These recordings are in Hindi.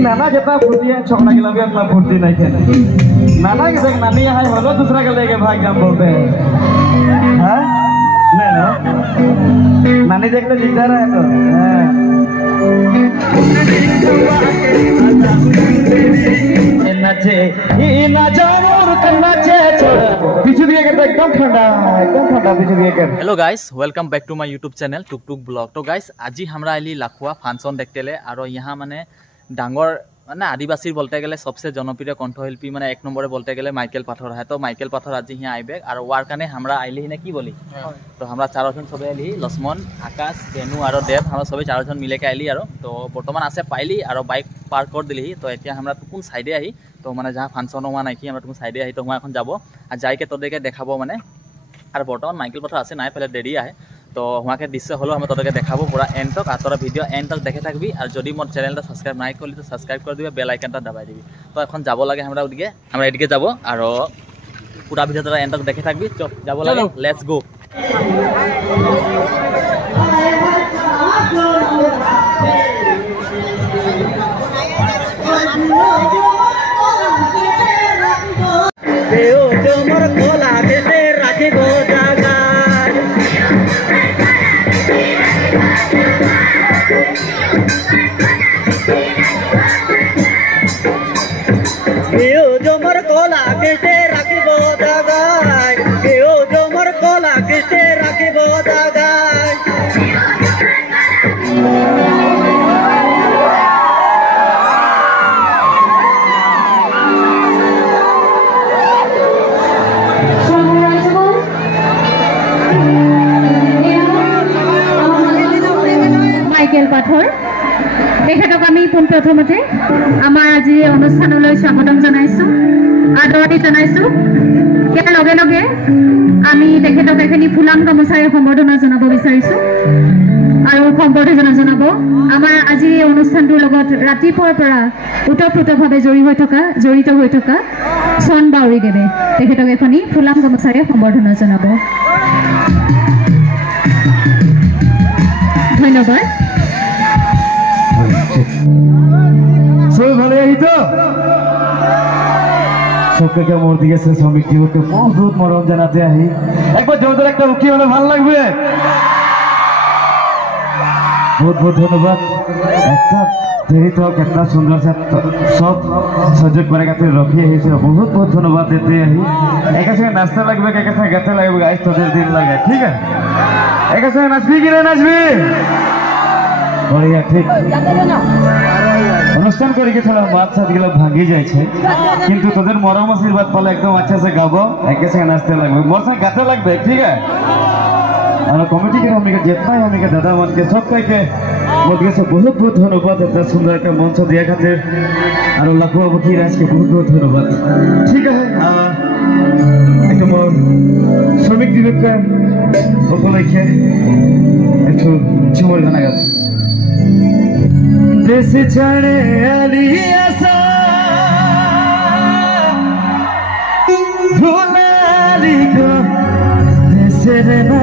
नाना जितना फुर्ती है छोकरा के लगे उतना फुर्ती नहीं है। नाना के देख नानी है बोलो दूसरा के लेके भाग जाम बोलते हैं। हाँ नहीं ना नानी देख तो दिखता रहा है तो नाचे ना जानो नाचे पीछे दिए कर एकदम ठंडा पीछे दिए कर। Hello guys welcome back to my YouTube channel Tuk Tuk blog. तो गाइस आज हमरा आली लाखुआ फांसन देखते और यहाँ माने डांगर माने आदिवासी बोलते गले सबसे जनप्रिय कण्ठशिल्पी माने एक नम्बर बोलते गले माइकेल पाथर है। तो माइकेल पाथर आज यहाँ आइबे और वार काने हमरा आइली ने की बोली तो हमरा चारोजन सबे आइली लक्ष्मण आकाश बेनु और देव हमरा सबे चारोजन मिले के आइली तो बर्तमान आसे पाइली और बाइक पार्क कर दिली। तो एतिया हमरा कोन साइडे आही तो माने जहाँ फांसन हुआ ना कि हमरा तुम साइडे आही तो वहाँ এখন যাব और जाके तोदेके देखाब माने और बर्तमान माइकेल पाथर आसे ना पे देरी है तो वहाँ के दृश्य हलो हमें तोदेके देखाब पूरा एंड तक और तोरा भिडिओ एंड तक देखे थकबी और जदि मोर चैनल सब्सक्राइब ना कर तो सब्सक्राइब कर दिबे बेल आइकन दबाई दिबी। तो এখন যাব লাগে हमरा ওদিকে আমরা এদিকে যাব और पूरा भिडिओ तोरा एंड तक देखे थकबी चल যাব লাগে लेट्स गो। माइकेल पाथर तेखেতক আমি পোন প্ৰথমতে আমাৰ আজি অনুষ্ঠানলৈ স্বাগতম জনাইছো আদৰণি জনাইছো। ইয়াৰ লগে লগে আমি তেখেতক এখিনি ফুলাম গামোচাৰে সম্বৰ্ধনা জনাব বিচাৰিছো আৰু সম্বৰ্ধনা জনাব আমাৰ আজি এই অনুষ্ঠানটোৰ লগত ৰাতিপুৱাৰ পৰা উতপ্ৰোতভাৱে জড়িত হৈ থকা চন বাউৰী দেৱে তেখেতক এখিনি ফুলাম গামোচাৰে সম্বৰ্ধনা জনাব। ধন্যবাদ। सब भले ही तो सबके क्या मोर दिए से श्रमिक जीव के बहुत मरम जानाते आही एक बार जोरदार एक उठी होले ভালো লাগবে। बहुत बहुत धन्यवाद। একটা देरी तो कितना सुंदर से सब सजग करे खातिर रखी है बहुत बहुत धन्यवाद देते हैं। एक संगे नाश्ता लगবে एक संगे गाते लगবে गाइस তোদের दिन लगे ठीक है एक संगे नाचबी कि नहीं नाचबी बढ़िया ठीक অনুষ্ঠান করে थोड़ा बात साथ गल भांगी जाए किंतु तोদের मरम आशीर्वाद पाले एकदम अच्छा से गाबो एक संगे नाचते लगবে मोर संगे गाते लगবে ठीक है। और कमिटी के हमने जितना ही हमने दादा मन के सब के मोदी से बहुत बहुत धन्यवाद इतना सुंदर एक मंच दिया खातिर और लाखुआ बकी राज के बहुत बहुत धन्यवाद ठीक है। एक मोर श्रमिक दिवस का उपलक्षे एक झुमर गाना गाते देश छाड़े आली आशा भुलाली को देशेर ना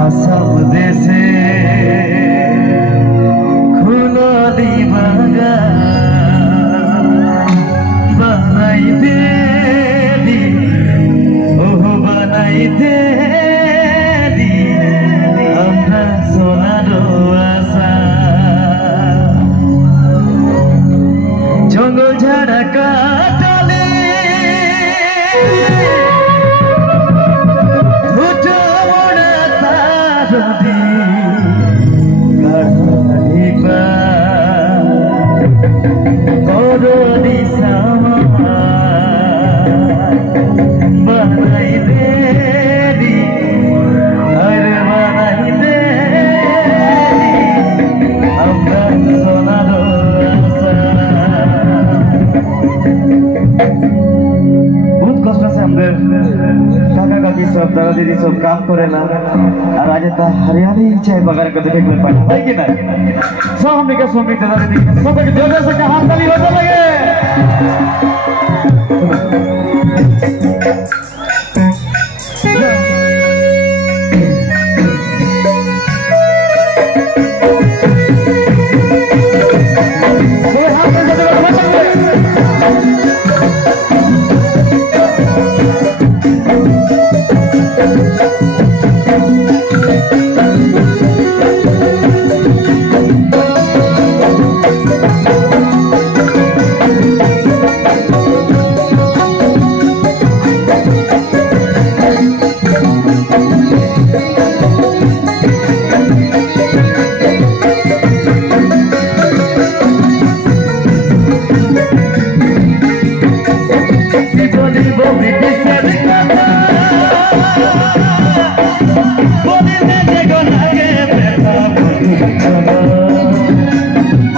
आसाम देशे खुलली बागा बनाई दे दी ओह बनाई दे जंगल झाड़ा काटले बनाई दे सब दादा दीदी सब काम करेला और आज हरियाली चाय बगान को देखे में पाठा भाई कि ना सब हमने का सुमित दादा दीदी सब के जोर से हाथ ताली होने लगे।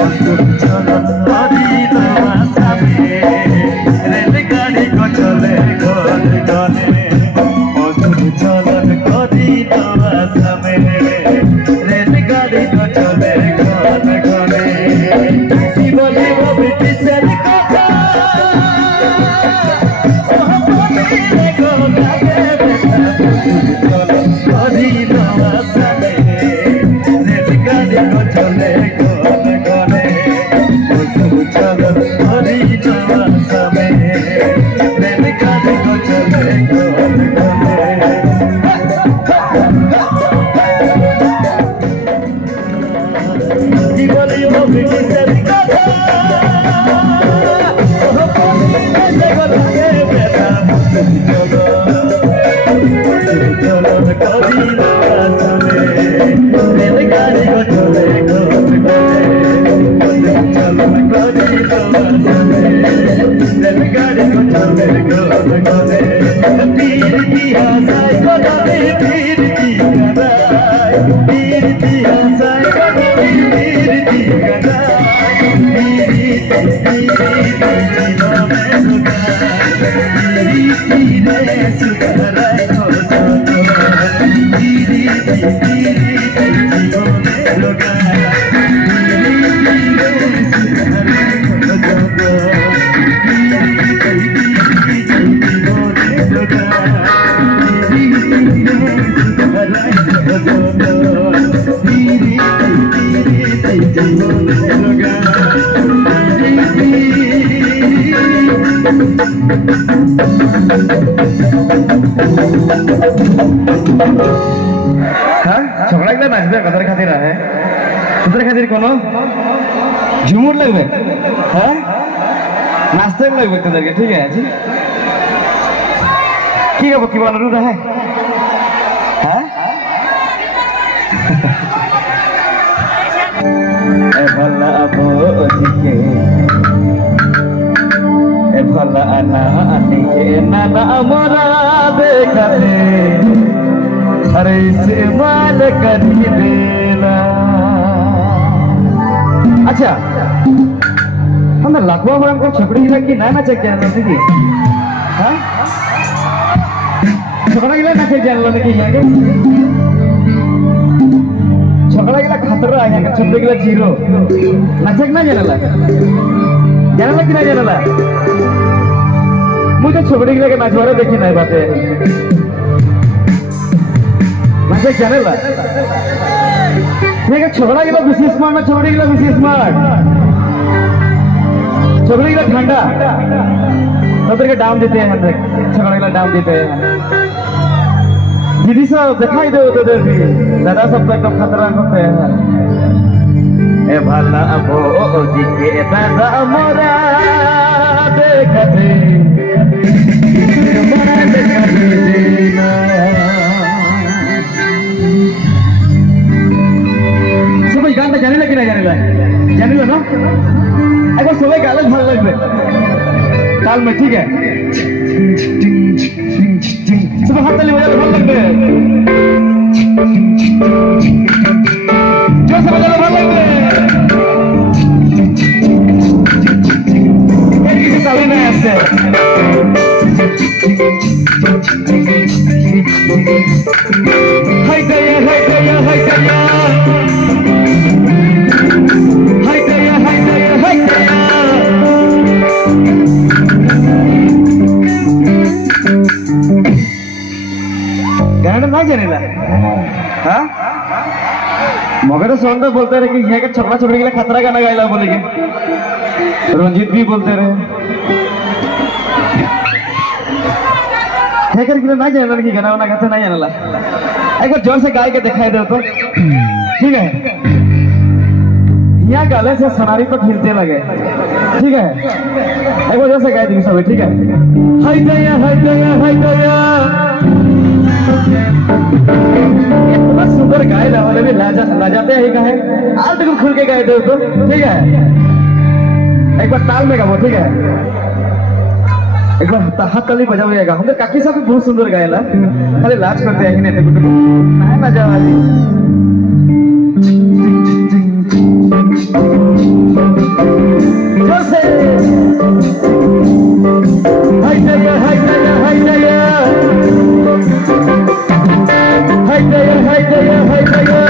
অসুর চলন করি তো আসামে রেলগাড়ি কো চলে গনে গনে অসুর চলন করি তো আসামে রেলগাড়ি কো চলে গনে গনে কি বলিব ব্রিটিশের কথা झगड़ा गला नाचबे कदर खातिर है कदर खातिर कोनो झुमुर लगबे हैं नाचते लगबे कदर के ठीक है जी की गबो की अनुरोध है हैं ए भला अबो ओजिके ए भला आना अनिके नाना मोरा देखते अरे इसे माल करी देना। अच्छा हमें लखवा में हमको छपड़ी हिला की ना चेक जान लो की हाँ छपड़ा हिला ना चेक जान लो की यहाँ के छपड़ा हिला खतरा है यहाँ का छपड़ी हिला जीरो ना चेक ना जान ला कि ना जान ला मुझे छपड़ी हिला के नाचवारे देखी नहीं बातें नाचे जाने ला ये छोकरा गिला विशेष स्मार्ट ना छोकरी गिला विशेष स्मार्ट छोकरी गिला ठंडा तो के दाम देते हैं छोकरा गिला दाम देते हैं दीदी सब दिखाई दो तो भी दादा सब तो एकदम खतरा होते हैं ए भला अबो जी के दादा मोरा देखते मोरा देखते ना गान जाने लगे ना जाने लो ना एक बार सुबह गाले भाग लगबे ताल में ठीक है सुबह हाथ ताली बजा भाग लगबे जोर से बजा भाग लगबे एक किसी ताली में ऐसे हाय दया हाय दया हाय दया ना जाने ला हाँ मगर सॉन्ग में बोलते रहे कि यहाँ के छोकरा छोकरी के लिए खतरा गाना गाइला बोलेगे रंजीत भी बोलते रहे है कर ना जाने ला कि गाना वाना गाते नहीं जाने ला एक बार जोर से गाय के दिखाई दो तो ठीक है यहाँ गाले से सनारी पर खिलते लगे ठीक है एक बार जोर से गाय दी सब ठीक है हाय दया हाय दया हाय दया इतना सुंदर गाय वाले भी लाजाते ही कहे आज तक खुल के गाए दो तो ठीक है एक बार ताल में गाओ ठीक है एक बार हाथ ताली बजाओ हम काकी साहब बहुत सुंदर गायला खाली लाज करते हैं ना जाओ जोसे हाय दया हाय दया हाय दया हाय दया हाय दया हाय दया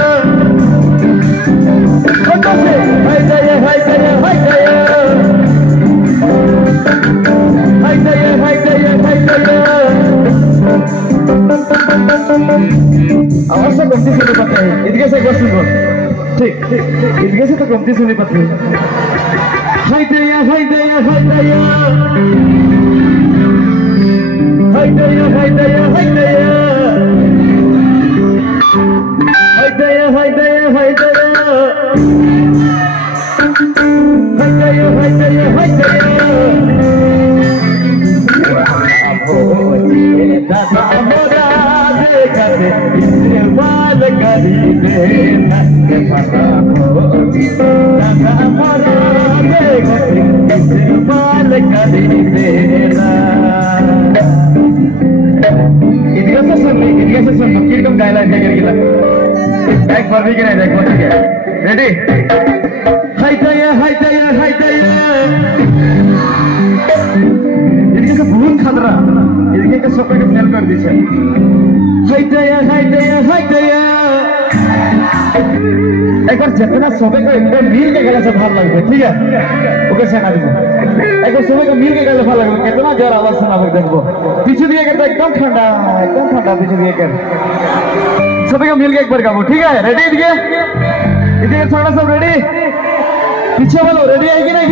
जोसे हाय दया हाय दया हाय दया हाय दया हाय दया हाय दया आवाज से कमती सुनी पाते हैं इधर से कैसे सुनो ठीक इधर से तो कमती सुनी पाते हैं हाय दया हाय दया हाय दया हाय दया हाय दया हाय दया हाय दया हाय दया हाय दया हाय दया हाय दया हाय दया दादा मोरा देखते इस्तेमाल करी देना दादा मोरा देखते इस्तेमाल करी देना इधर से सुन किरकम डायलॉग है करके एक बार भी कहना देखो ठीक है रेडी हाय दया हाय दया हाय दया इनके से बहुत खतरा इनके के सब के फेल कर दीछे हाय दया हाय दया हाय दया एक बार जितना सबे को एकदम मिल के गले से भार लगते ठीक है ओके सुना दीजिए एक बार सबे को मिल के गले भार लगते कितना जोर आवाज सुना कर देखो पीछे दिए करता एकदम ठंडा पीछे दिए कर सबे को मिल के एक बार गाओ ठीक है रेडी दिए इधर थोड़ा सा रेडी पीछे वालों रेडी है कि नहीं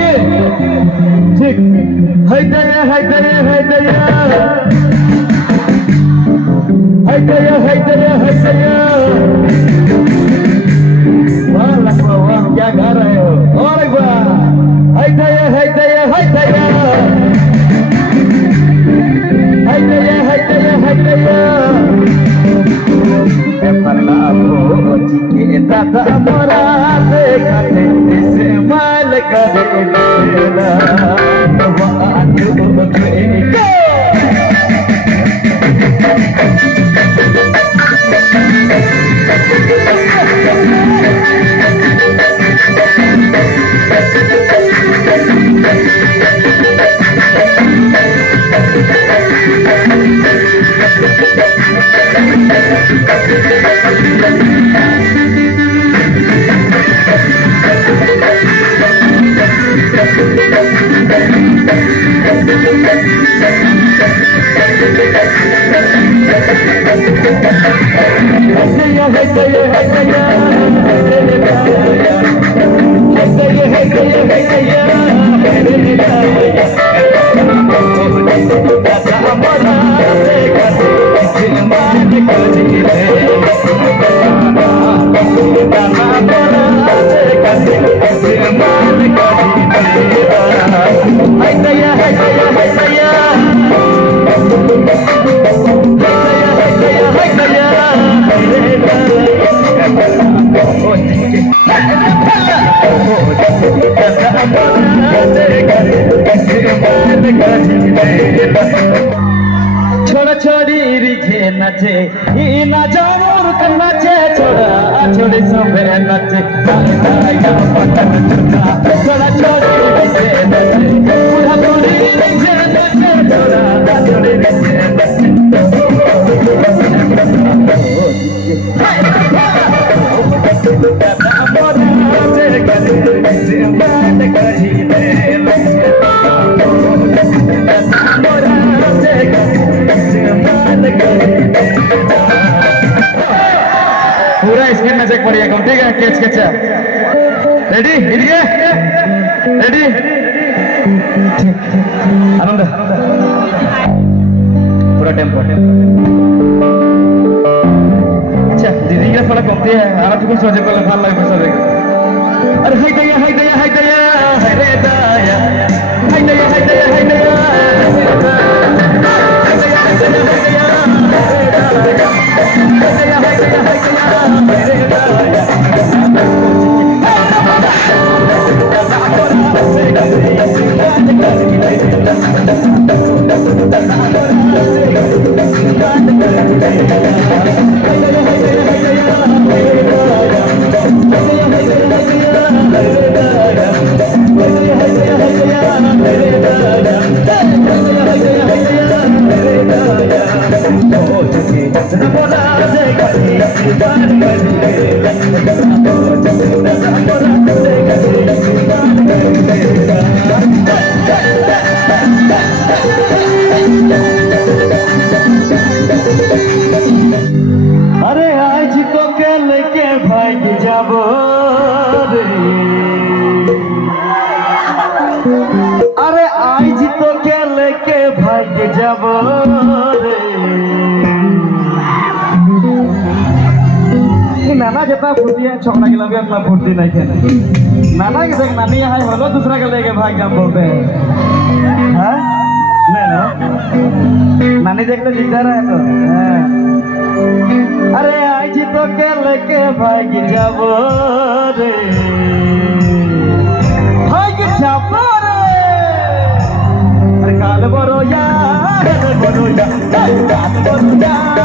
ठीक हाय दया हाय दया हाय दया हाय दया हाय दया हाय दया वाह लखवा वाह क्या गा रहे हो और एक बार हाय दया हाय दया हाय दया हाय दया हाय दया हाय दया पन्ना हो चिके दादा मोरा देखते इस्तेमाल कर देना छोड़ा छोड़ी रिझे नचे ई ना जानवर का नचे छोड़ा छोड़ी सबे नचे छोड़ा छोड़ी रिझे नचे बूढ़ा छोड़ी रिझे नचे छोड़ा छोड़ी रिझे नचे पूरा स्क्रीन में चेक पड़िए कौन ठीक है कैच कैच रेडी इधर रेडी आनंद पूरा टेम्पो अच्छा दीदी का थोड़ा कमती है आना तुम सोचे को लगा लगे सब अरे हाय दया हाय दया हाय दया हाय रे दया हाय दया हाय दया हाय दया Hey, रे अरे आज तो के लेके भाग जब रे नाना जितना फुर्ती है छोकरा के लगे उतना फुर्ती नहीं है नाना के देख नानी यहाँ हलो दूसरा के लेके भाग जाम बोलते हैं हाँ? नहीं ना नानी देखते दिखता रहा है तो हाँ। अरे आज तो के लेके भाग जब रे भाग जब रे अरे काल बरो यार बरो यार काल बरो यार